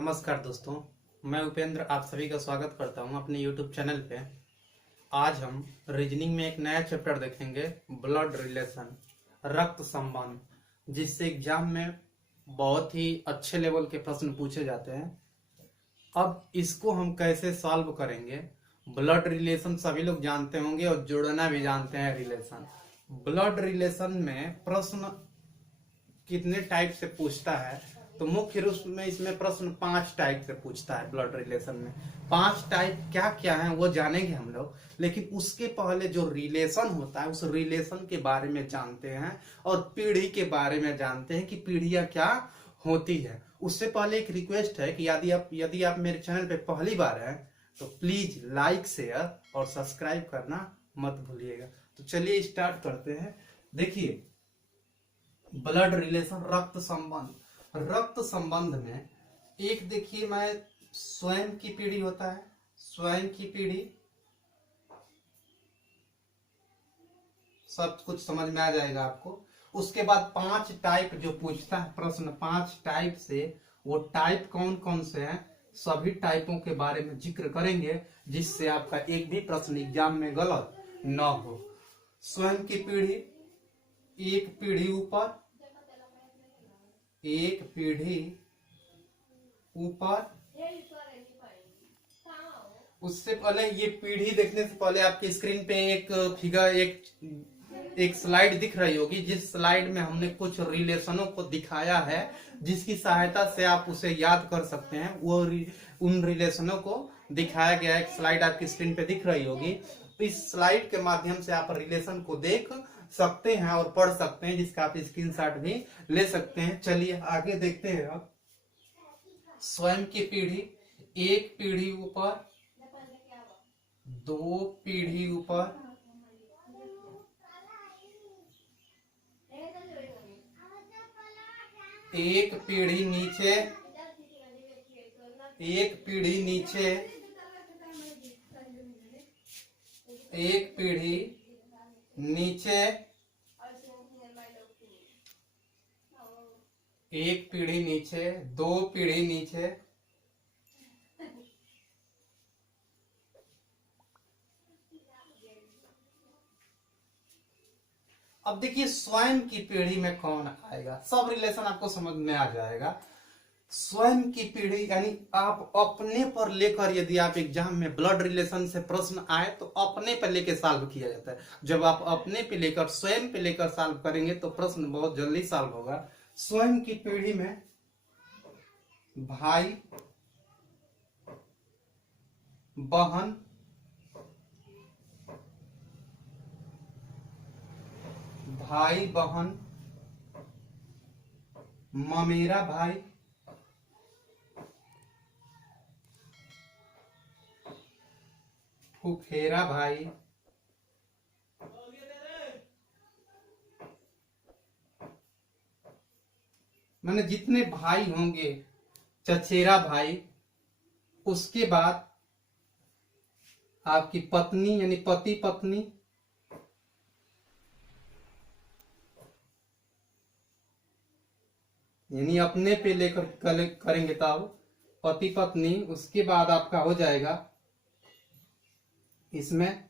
नमस्कार दोस्तों, मैं उपेंद्र आप सभी का स्वागत करता हूं अपने YouTube चैनल पे। आज हम रीजनिंग में एक नया चैप्टर देखेंगे, ब्लड रिलेशन, रक्त संबंध, जिससे एग्जाम में बहुत ही अच्छे लेवल के प्रश्न पूछे जाते हैं। अब इसको हम कैसे सॉल्व करेंगे। ब्लड रिलेशन सभी लोग जानते होंगे और जोड़ना भी जानते हैं रिलेशन। ब्लड रिलेशन में प्रश्न कितने टाइप से पूछता है, तो मुख्य रूप में इसमें प्रश्न 5 टाइप से पूछता है। ब्लड रिलेशन में 5 टाइप क्या क्या है वो जानेंगे हम लोग, लेकिन उसके पहले जो रिलेशन होता है उस रिलेशन के बारे में जानते हैं और पीढ़ी के बारे में जानते हैं कि पीढ़ियां क्या होती है। उससे पहले एक रिक्वेस्ट है कि यदि आप मेरे चैनल पे पहली बार हैं तो प्लीज लाइक, शेयर और सब्सक्राइब करना मत भूलिएगा। तो चलिए स्टार्ट करते हैं। देखिए, ब्लड रिलेशन, रक्त संबंध। रक्त संबंध में एक देखिए, मैं स्वयं की पीढ़ी होता है, स्वयं की पीढ़ी, सब कुछ समझ में आ जाएगा आपको। उसके बाद 5 टाइप जो पूछता है प्रश्न, 5 टाइप से, वो टाइप कौन कौन से हैं सभी टाइपों के बारे में जिक्र करेंगे, जिससे आपका एक भी प्रश्न एग्जाम में गलत न हो। स्वयं की पीढ़ी, एक पीढ़ी ऊपर, एक पीढ़ी ऊपर। उससे पहले ये पीढ़ी देखने से पहले आपकी स्क्रीन पे एक फिगर, एक स्लाइड दिख रही होगी, जिस स्लाइड में हमने कुछ रिलेशनों को दिखाया है, जिसकी सहायता से आप उसे याद कर सकते हैं। वो उन रिलेशनों को दिखाया गया एक स्लाइड आपकी स्क्रीन पे दिख रही होगी। तो इस स्लाइड के माध्यम से आप रिलेशन को देख सकते हैं और पढ़ सकते हैं, जिसका आप स्क्रीनशॉट भी ले सकते हैं। चलिए आगे देखते हैं। अब स्वयं की पीढ़ी, एक पीढ़ी ऊपर, दो पीढ़ी ऊपर, एक पीढ़ी नीचे, एक पीढ़ी नीचे, एक पीढ़ी नीचे, एक पीढ़ी नीचे, दो पीढ़ी नीचे, अब देखिए स्वयं की पीढ़ी में कौन आएगा, सब रिलेशन आपको समझ में आ जाएगा। स्वयं की पीढ़ी यानी आप अपने पर लेकर, यदि आप एग्जाम में ब्लड रिलेशन से प्रश्न आए तो अपने पर लेकर सॉल्व किया जाता है। जब आप अपने पे लेकर, स्वयं पे लेकर सॉल्व करेंगे तो प्रश्न बहुत जल्दी सॉल्व होगा। स्वयं की पीढ़ी में भाई, बहन, भाई बहन, ममेरा भाई, फुफेरा भाई, माने जितने भाई होंगे, चचेरा भाई। उसके बाद आपकी पत्नी यानी पति पत्नी, यानी अपने पे लेकर करेंगे तब पति पत्नी। उसके बाद आपका हो जाएगा इसमें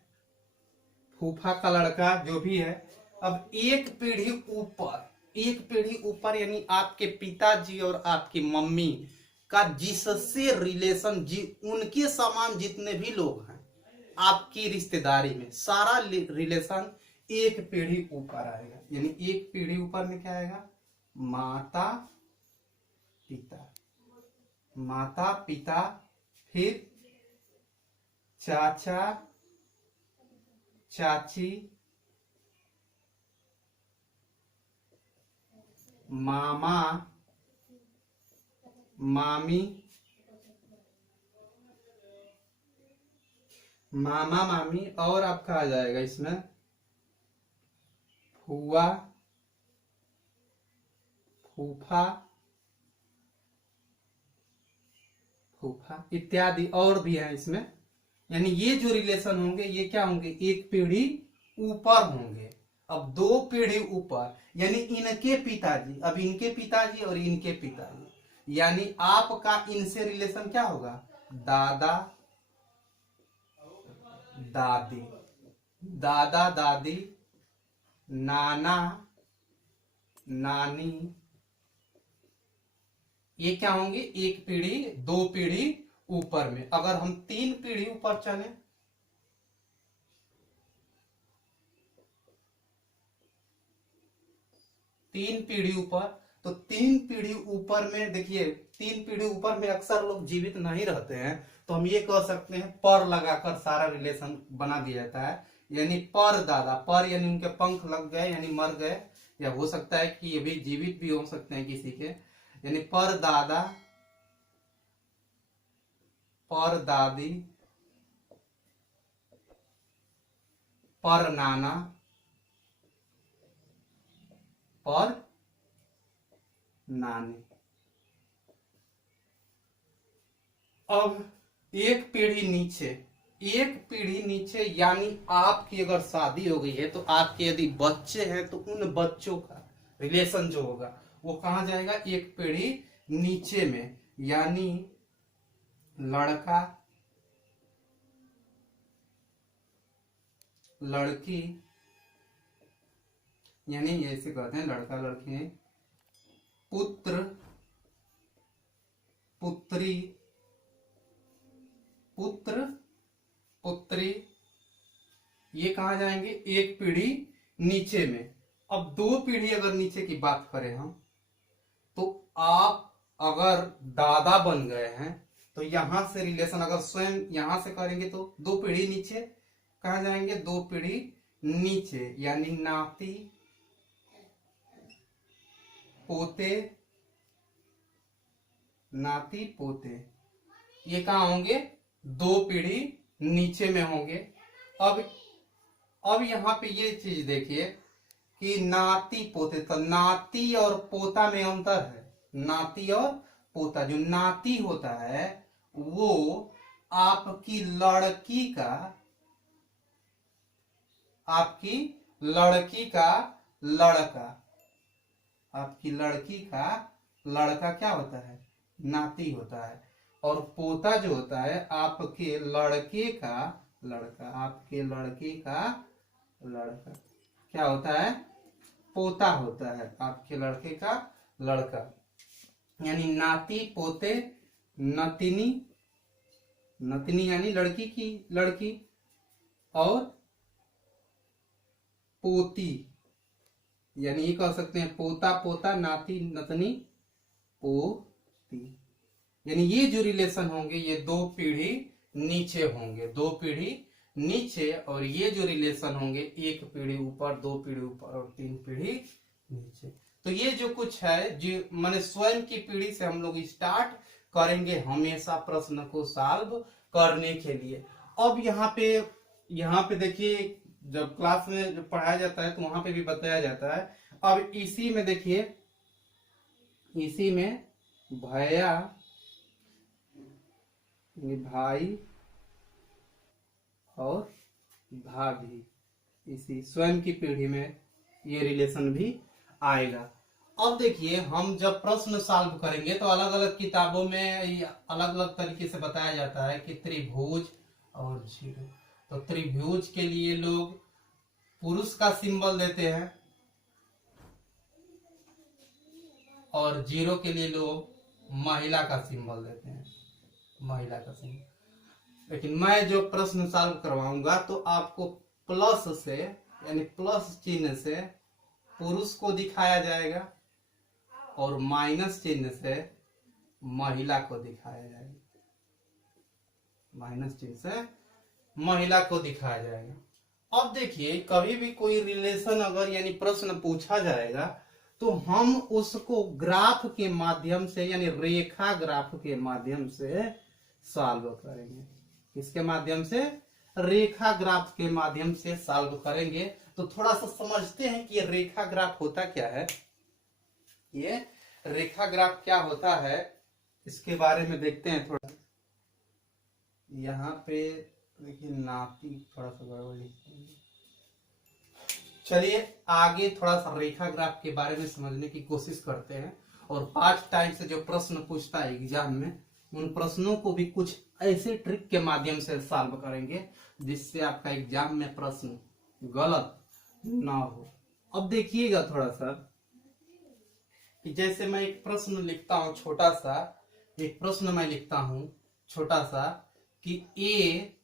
फूफा का लड़का, जो भी है। अब एक पीढ़ी ऊपर, एक पीढ़ी ऊपर यानी आपके पिताजी और आपकी मम्मी का जिससे रिलेशन, उनके समान जितने भी लोग हैं आपकी रिश्तेदारी में, सारा रिलेशन एक पीढ़ी ऊपर आएगा। यानी एक पीढ़ी ऊपर में क्या आएगा, माता पिता, माता पिता, फिर चाचा चाची, मामा मामी, मामा मामी, और आपका आ जाएगा इसमें फूआ फूफा फूफा इत्यादि और भी है इसमें। यानी ये जो रिलेशन होंगे ये क्या होंगे, एक पीढ़ी ऊपर होंगे। अब 2 पीढ़ी ऊपर यानी इनके पिताजी, अब इनके पिताजी और इनके पिताजी, यानी आपका इनसे रिलेशन क्या होगा, दादा दादी, दादा दादी, नाना नानी, ये क्या होंगे, एक पीढ़ी दो पीढ़ी ऊपर में। अगर हम 3 पीढ़ी ऊपर चले, तीन पीढ़ी ऊपर, तो 3 पीढ़ी ऊपर में देखिए, 3 पीढ़ी ऊपर में अक्सर लोग जीवित नहीं रहते हैं, तो हम ये कह सकते हैं पर लगाकर सारा रिलेशन बना दिया जाता है। यानी पर दादा, पर यानी उनके पंख लग गए यानी मर गए, या हो सकता है कि ये भी जीवित भी हो सकते हैं किसी के, यानी पर दादा, पर दादी, पर नाना, पर नानी। अब एक पीढ़ी नीचे, एक पीढ़ी नीचे यानी आपकी अगर शादी हो गई है तो आपके यदि बच्चे हैं तो उन बच्चों का रिलेशन जो होगा वो कहां जाएगा, एक पीढ़ी नीचे में, यानी लड़का लड़की, यानी ऐसे कहते हैं लड़का लड़की, पुत्र पुत्री, पुत्र पुत्री, ये कहा जाएंगे एक पीढ़ी नीचे में। अब 2 पीढ़ी अगर नीचे की बात करें हम, तो आप अगर दादा बन गए हैं तो यहां से रिलेशन अगर स्वयं यहां से करेंगे तो 2 पीढ़ी नीचे कहा जाएंगे, 2 पीढ़ी नीचे, यानी नाती पोते, नाती पोते, ये कहा होंगे, 2 पीढ़ी नीचे में होंगे। अब यहां पे ये चीज देखिए कि नाती पोते, तो नाती और पोता में अंतर है। नाती और पोता, जो नाती होता है वो आपकी लड़की का, आपकी लड़की का लड़का, आपकी लड़की का लड़का क्या होता है, नाती होता है। और पोता जो होता है आपके लड़के का लड़का, आपके लड़के का लड़का क्या होता है, पोता होता है, आपके लड़के का लड़का। यानी नाती पोते, नतिनी, नतिनी यानी लड़की की लड़की, और पोती, यानी ये कह सकते हैं पोता पोता, नाती नतनी, पोती। यानी ये जो रिलेशन होंगे ये 2 पीढ़ी नीचे होंगे, 2 पीढ़ी नीचे, और ये जो रिलेशन होंगे 1 पीढ़ी ऊपर, 2 पीढ़ी ऊपर और 3 पीढ़ी नीचे। तो ये जो कुछ है जो मैंने स्वयं की पीढ़ी से हम लोग स्टार्ट करेंगे हमेशा प्रश्न को सॉल्व करने के लिए। अब यहाँ पे देखिए, जब क्लास में जब पढ़ाया जाता है तो वहां पे भी बताया जाता है। अब इसी में देखिए, इसी में भैया, भाई और भाभी, इसी स्वयं की पीढ़ी में ये रिलेशन भी आएगा। अब देखिए, हम जब प्रश्न सॉल्व करेंगे तो अलग अलग किताबों में अलग अलग तरीके से बताया जाता है कि त्रिभुज और जीरो। तो त्रिभुज के लिए लोग पुरुष का सिंबल देते हैं और जीरो के लिए लोग महिला का सिंबल देते हैं, महिला का सिंबल। लेकिन मैं जो प्रश्न सॉल्व करवाऊंगा तो आपको प्लस से, यानी प्लस चिन्ह से पुरुष को दिखाया जाएगा और माइनस चिन्ह से महिला को दिखाया जाएगा, माइनस चिन्ह से महिला को दिखाया जाएगा। अब देखिए, कभी भी कोई रिलेशन अगर यानी प्रश्न पूछा जाएगा तो हम उसको ग्राफ के माध्यम से, यानी रेखा ग्राफ के माध्यम से सॉल्व करेंगे। किसके माध्यम से, रेखा ग्राफ के माध्यम से सॉल्व करेंगे। तो थोड़ा सा समझते हैं कि ये रेखा ग्राफ होता क्या है। ये रेखा ग्राफ क्या होता है इसके बारे में देखते हैं थोड़ा। यहाँ पे देखिए, नाती थोड़ा सा गड़बड़। चलिए आगे थोड़ा सा रेखा ग्राफ के बारे में समझने की कोशिश करते हैं। और 5 टाइप से जो प्रश्न पूछता है एग्जाम में, उन प्रश्नों को भी कुछ ऐसे ट्रिक के माध्यम से सॉल्व करेंगे जिससे आपका एग्जाम में प्रश्न गलत ना हो। अब देखिएगा थोड़ा सा कि जैसे मैं एक प्रश्न लिखता हूं छोटा सा, एक प्रश्न मैं लिखता हूं छोटा सा कि ए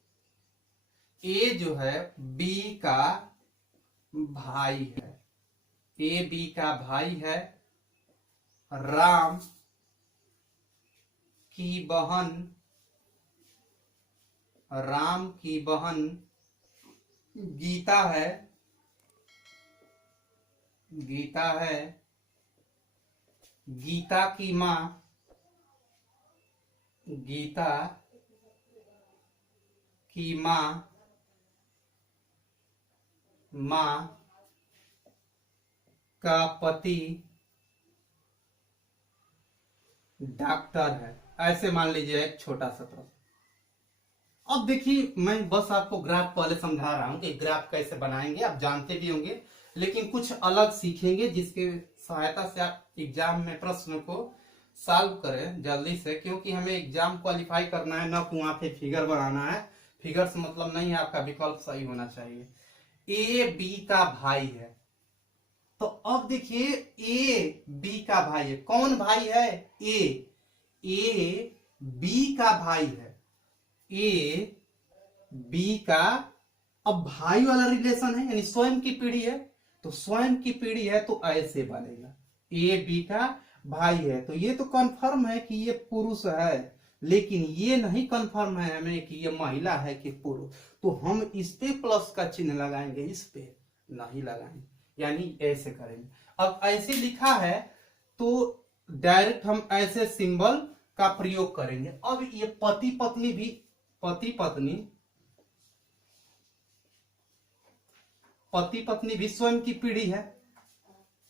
जो है बी का भाई है, ए बी का भाई है, राम की बहन गीता है, गीता की माँ का पति डॉक्टर है। ऐसे मान लीजिए एक छोटा सा प्रश्न। अब देखिए मैं बस आपको ग्राफ पहले समझा रहा हूं कि ग्राफ कैसे बनाएंगे, आप जानते भी होंगे, लेकिन कुछ अलग सीखेंगे जिसके सहायता से आप एग्जाम में प्रश्न को सॉल्व करें जल्दी से, क्योंकि हमें एग्जाम क्वालिफाई करना है, न वहां पे फिगर बनाना है। फिगर से मतलब नहीं है, आपका विकल्प सही होना चाहिए। ए बी का भाई है, तो अब देखिए ए बी का भाई है, कौन भाई है? ए बी का भाई है, ए बी का, अब भाई वाला रिलेशन है यानी स्वयं की पीढ़ी है, तो स्वयं की पीढ़ी है तो ऐसे बनेगा, ए बी का भाई है, तो ये तो कंफर्म है कि ये पुरुष है, लेकिन ये नहीं कंफर्म है हमें कि ये महिला है कि पुरुष, तो हम इस पे प्लस का चिन्ह लगाएंगे, इस पे नहीं लगाएंगे, यानी ऐसे करेंगे। अब ऐसे लिखा है तो डायरेक्ट हम ऐसे सिंबल का प्रयोग करेंगे। अब ये पति पत्नी भी स्वयं की पीढ़ी है,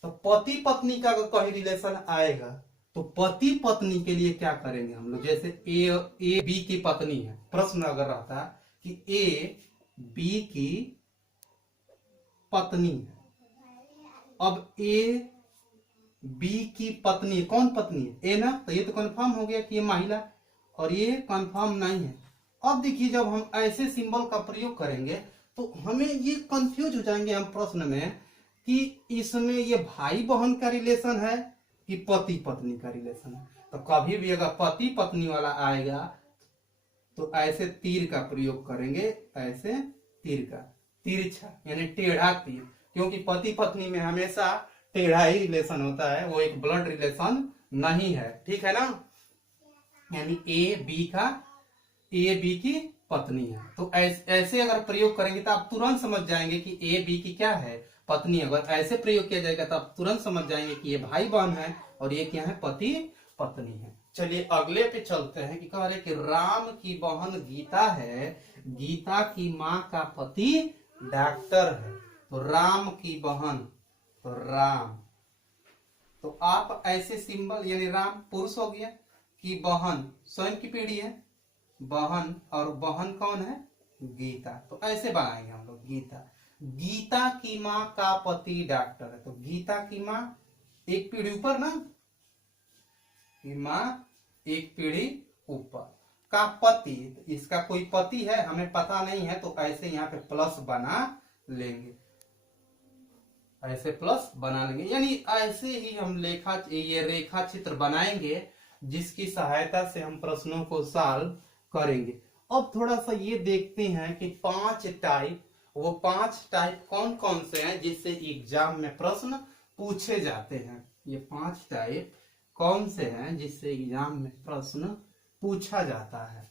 तो पति पत्नी का अगर कहीं रिलेशन आएगा तो पति पत्नी के लिए क्या करेंगे हम लोग, जैसे ए बी की पत्नी है, प्रश्न अगर रहता कि ए बी की पत्नी है, अब ए बी की पत्नी, कौन पत्नी है? ए ना, तो ये तो कंफर्म हो गया कि ये महिला, और ये कंफर्म नहीं है। अब देखिए जब हम ऐसे सिंबल का प्रयोग करेंगे तो हमें ये कंफ्यूज हो जाएंगे हम प्रश्न में कि इसमें ये भाई बहन का रिलेशन है कि पति पत्नी का रिलेशन है। तो कभी भी अगर पति पत्नी वाला आएगा तो ऐसे तीर का प्रयोग करेंगे, ऐसे तीर का, तिरछा यानी टेढ़ा तीर, क्योंकि पति पत्नी में हमेशा टेढ़ा ही रिलेशन होता है, वो एक ब्लड रिलेशन नहीं है, ठीक है ना। यानी ए बी की पत्नी है, तो ऐसे अगर प्रयोग करेंगे तो आप तुरंत समझ जाएंगे कि ए बी की क्या है, पत्नी। अगर ऐसे प्रयोग किया जाएगा तो आप तुरंत समझ जाएंगे कि ये भाई बहन है और ये क्या है, पति पत्नी है। चलिए अगले पे चलते हैं कि कह रहे कि राम की बहन गीता है, गीता की माँ का पति डॉक्टर है, तो राम की बहन, तो राम, तो आप ऐसे सिंबल, यानी राम पुरुष हो गया, की बहन स्वयं की पीढ़ी है, बहन, और बहन कौन है, गीता, तो ऐसे बनाएंगे हम लोग, गीता की माँ का पति डॉक्टर है, तो गीता की माँ एक पीढ़ी ऊपर ना, की माँ एक पीढ़ी ऊपर, का पति, इसका कोई पति है हमें पता नहीं है, तो ऐसे यहाँ पे प्लस बना लेंगे, ऐसे प्लस बना लेंगे, यानी ऐसे ही हम ये रेखा चित्र बनाएंगे जिसकी सहायता से हम प्रश्नों को सॉल्व करेंगे। अब थोड़ा सा ये देखते हैं कि 5 टाइप कौन कौन से हैं जिससे एग्जाम में प्रश्न पूछे जाते हैं। ये 5 टाइप कौन से हैं जिससे एग्जाम में प्रश्न पूछा जाता है,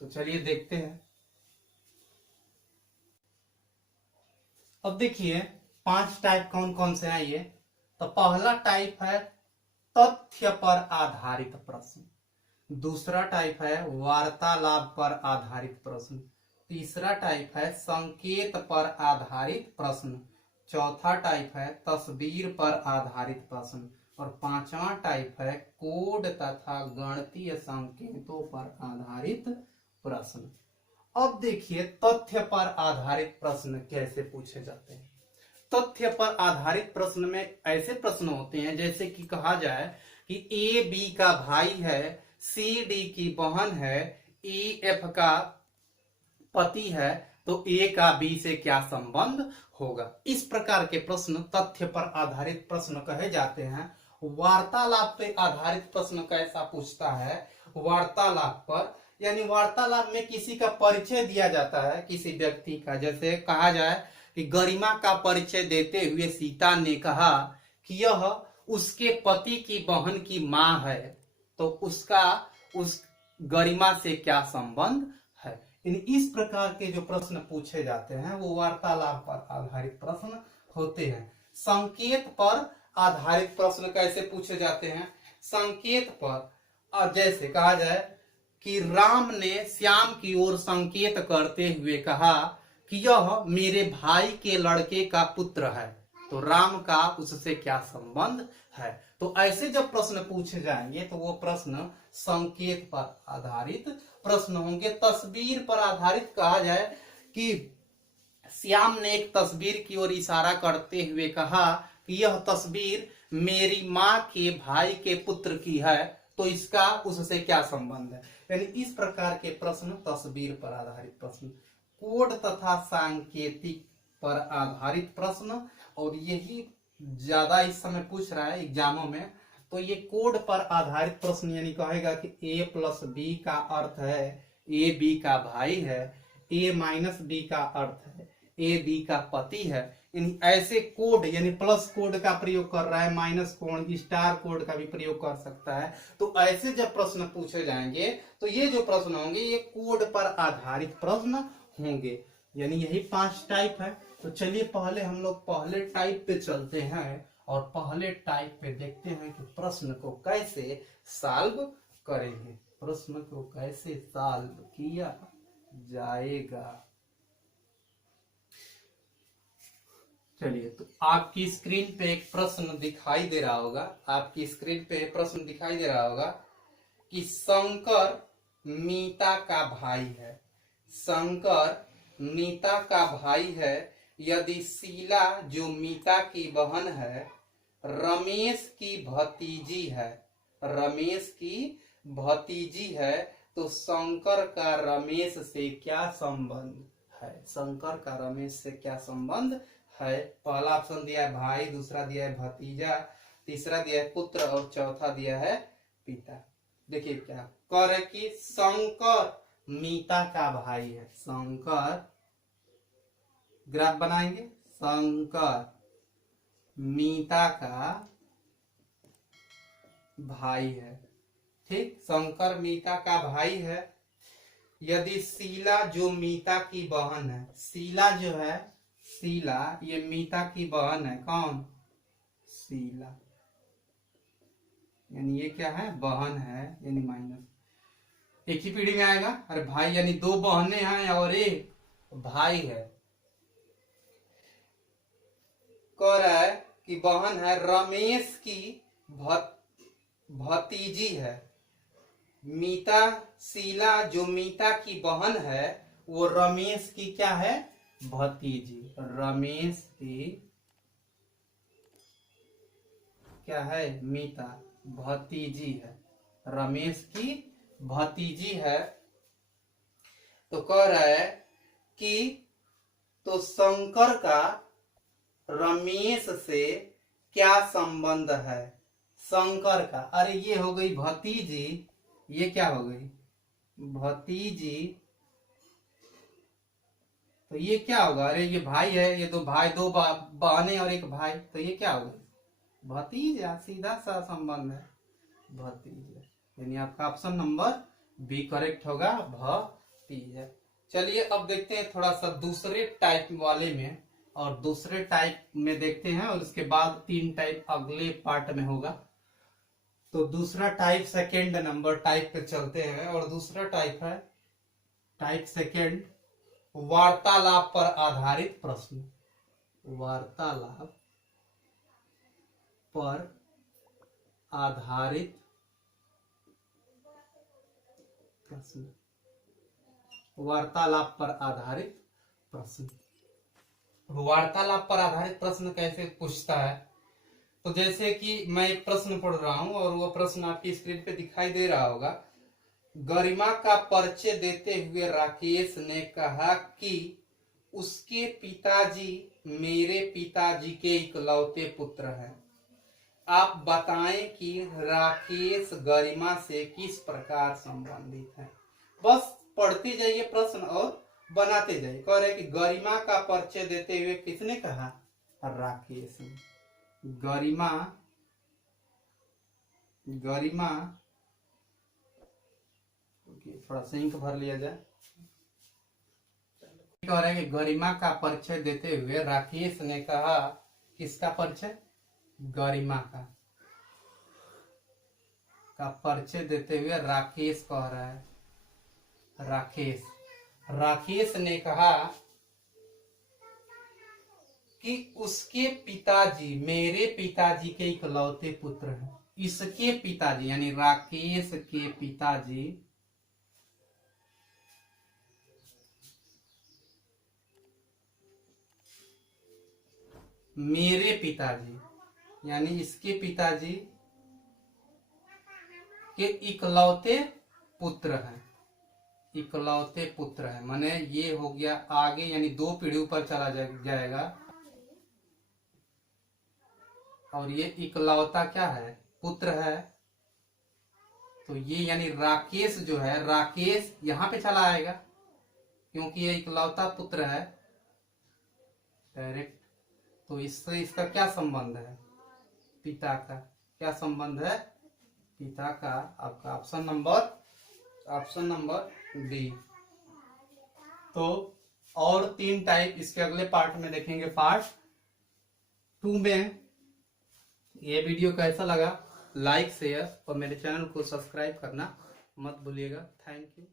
तो चलिए देखते हैं। अब देखिए 5 टाइप कौन कौन से हैं ये, तो पहला टाइप है तथ्य पर आधारित प्रश्न, दूसरा टाइप है वार्तालाप पर आधारित प्रश्न, तीसरा टाइप है संकेत पर आधारित प्रश्न, चौथा टाइप है तस्वीर पर आधारित प्रश्न, और 5वां टाइप है कोड तथा गणितीय संकेतों पर आधारित प्रश्न। अब देखिए तथ्य पर आधारित प्रश्न कैसे पूछे जाते हैं। तथ्य पर आधारित प्रश्न में ऐसे प्रश्न होते हैं जैसे कि कहा जाए कि ए बी का भाई है, सी डी की बहन है, ई एफ का पति है, तो ए का बी से क्या संबंध होगा। इस प्रकार के प्रश्न तथ्य पर आधारित प्रश्न कहे जाते हैं। वार्तालाप पे आधारित प्रश्न कैसा पूछता है, वार्तालाप पर यानी वार्तालाप में किसी का परिचय दिया जाता है, किसी व्यक्ति का। जैसे कहा जाए कि गरिमा का परिचय देते हुए सीता ने कहा कि यह उसके पति की बहन की मां है, तो उसका उस गरिमा से क्या संबंध है। इस प्रकार के जो प्रश्न पूछे जाते हैं वो वार्तालाप पर आधारित प्रश्न होते हैं। संकेत पर आधारित प्रश्न कैसे पूछे जाते हैं, संकेत पर जैसे कहा जाए कि राम ने श्याम की ओर संकेत करते हुए कहा कि यह मेरे भाई के लड़के का पुत्र है, तो राम का उससे क्या संबंध है। तो ऐसे जब प्रश्न पूछे जाएंगे तो वो प्रश्न संकेत पर आधारित प्रश्न होंगे। तस्वीर पर आधारित कहा जाए कि श्याम ने एक तस्वीर की ओर इशारा करते हुए कहा कि यह तस्वीर मेरी मां के भाई के पुत्र की है, तो इसका उससे क्या संबंध है। यानी इस प्रकार के प्रश्न तस्वीर पर आधारित प्रश्न। कोड तथा सांकेतिक पर आधारित प्रश्न, और यही ज्यादा इस समय पूछ रहा है एग्जामों में। तो ये कोड पर आधारित प्रश्न यानी कहेगा कि ए प्लस बी का अर्थ है ए बी का भाई है, ए माइनस बी का अर्थ है ए बी का पति है। इन ऐसे कोड यानी प्लस कोड का प्रयोग कर रहा है, माइनस कोड स्टार कोड का भी प्रयोग कर सकता है। तो ऐसे जब प्रश्न पूछे जाएंगे तो ये जो प्रश्न होंगे ये कोड पर आधारित प्रश्न होंगे। यानी यही 5 टाइप है। तो चलिए पहले हम लोग पहले टाइप पे चलते हैं और पहले टाइप पे देखते हैं कि प्रश्न को कैसे सॉल्व करेंगे, प्रश्न को कैसे सॉल्व किया जाएगा। चलिए, तो आपकी स्क्रीन पे एक प्रश्न दिखाई दे रहा होगा, आपकी स्क्रीन पे प्रश्न दिखाई दे रहा होगा कि शंकर मीता का भाई है, शंकर मीता का भाई है, यदि शीला जो मीता की बहन है रमेश की भतीजी है, रमेश की भतीजी है, तो शंकर का रमेश से क्या संबंध है, शंकर का रमेश से क्या संबंध है। पहला ऑप्शन दिया है भाई, दूसरा दिया है भतीजा, तीसरा दिया है पुत्र और चौथा दिया है पिता। देखिए क्या कह रहे कि शंकर मीता का भाई है, शंकर ग्राफ बनाएंगे, शंकर मीता का भाई है, ठीक, शंकर मीता का भाई है। यदि शीला जो मीता की बहन है, शीला जो है, शीला ये मीता की बहन है, कौन, शीला, यानी ये क्या है, बहन है, यानी माइनस, एक ही पीढ़ी में आएगा। अरे भाई यानी 2 बहनें हैं और एक भाई है। कह रहा है कि बहन है, रमेश की भतीजी है, मीता, शीला जो मीता की बहन है वो रमेश की क्या है, भतीजी, रमेश की क्या है, मीता भतीजी है, रमेश की भतीजी है। तो कह रहा है कि तो शंकर का रमेश से क्या संबंध है, शंकर का, अरे ये हो गई भतीजी, ये क्या हो गई भतीजी, तो ये क्या होगा, अरे ये भाई है, ये 2 भाई, 2 बहनें और एक भाई, तो ये क्या होगा भतीजा, सीधा सा संबंध है भतीजा। यानी आपका ऑप्शन नंबर बी करेक्ट होगा, भतीजा। चलिए अब देखते हैं थोड़ा सा दूसरे टाइप वाले में, और दूसरे टाइप में देखते हैं और उसके बाद 3 टाइप अगले पार्ट में होगा। तो दूसरा टाइप सेकेंड नंबर टाइप पे चलते हैं, और दूसरा टाइप है टाइप सेकेंड, वार्तालाप पर आधारित प्रश्न, वार्तालाप पर आधारित प्रश्न, वार्तालाप पर आधारित प्रश्न। वार्तालाप पर आधारित प्रश्न कैसे पूछता है। तो जैसे कि मैं एक प्रश्न पढ़ रहा हूं और वो प्रश्न आपकी स्क्रीन पे दिखाई दे रहा होगा। गरिमा का परिचय देते हुए राकेश ने कहा कि उसके पिताजी मेरे पिताजी के इकलौते पुत्र हैं। आप बताएं कि राकेश गरिमा से किस प्रकार संबंधित है। बस पढ़ते जाइए प्रश्न और बनाते जाइए। कह रहे कि गरिमा का परिचय देते हुए किसने कहा, राकेश ने। गरिमा गरिमा थोड़ा सिंक भर लिया जाए। कह रहे हैं कि गरिमा का परिचय देते हुए राकेश ने कहा, किसका परिचय, गरिमा का परिचय देते हुए राकेश कह रहा है। राकेश ने कहा कि उसके पिताजी मेरे पिताजी के इकलौते पुत्र हैं। इसके पिताजी यानी राकेश के पिताजी मेरे पिताजी यानी इसके पिताजी के इकलौते पुत्र हैं। इकलौते पुत्र हैं माने ये हो गया आगे, यानी 2 पीढ़ी पर चला जाएगा। और ये इकलौता क्या है, पुत्र है। तो ये यानी राकेश जो है, राकेश यहां पे चला आएगा क्योंकि ये इकलौता पुत्र है डायरेक्ट। तो इससे इसका क्या संबंध है, पिता का क्या संबंध है, पिता का। आपका ऑप्शन नंबर डी। तो और 3 टाइप इसके अगले पार्ट में देखेंगे, पार्ट 2 में। ये वीडियो कैसा लगा, लाइक शेयर और मेरे चैनल को सब्सक्राइब करना मत भूलिएगा। Thank you.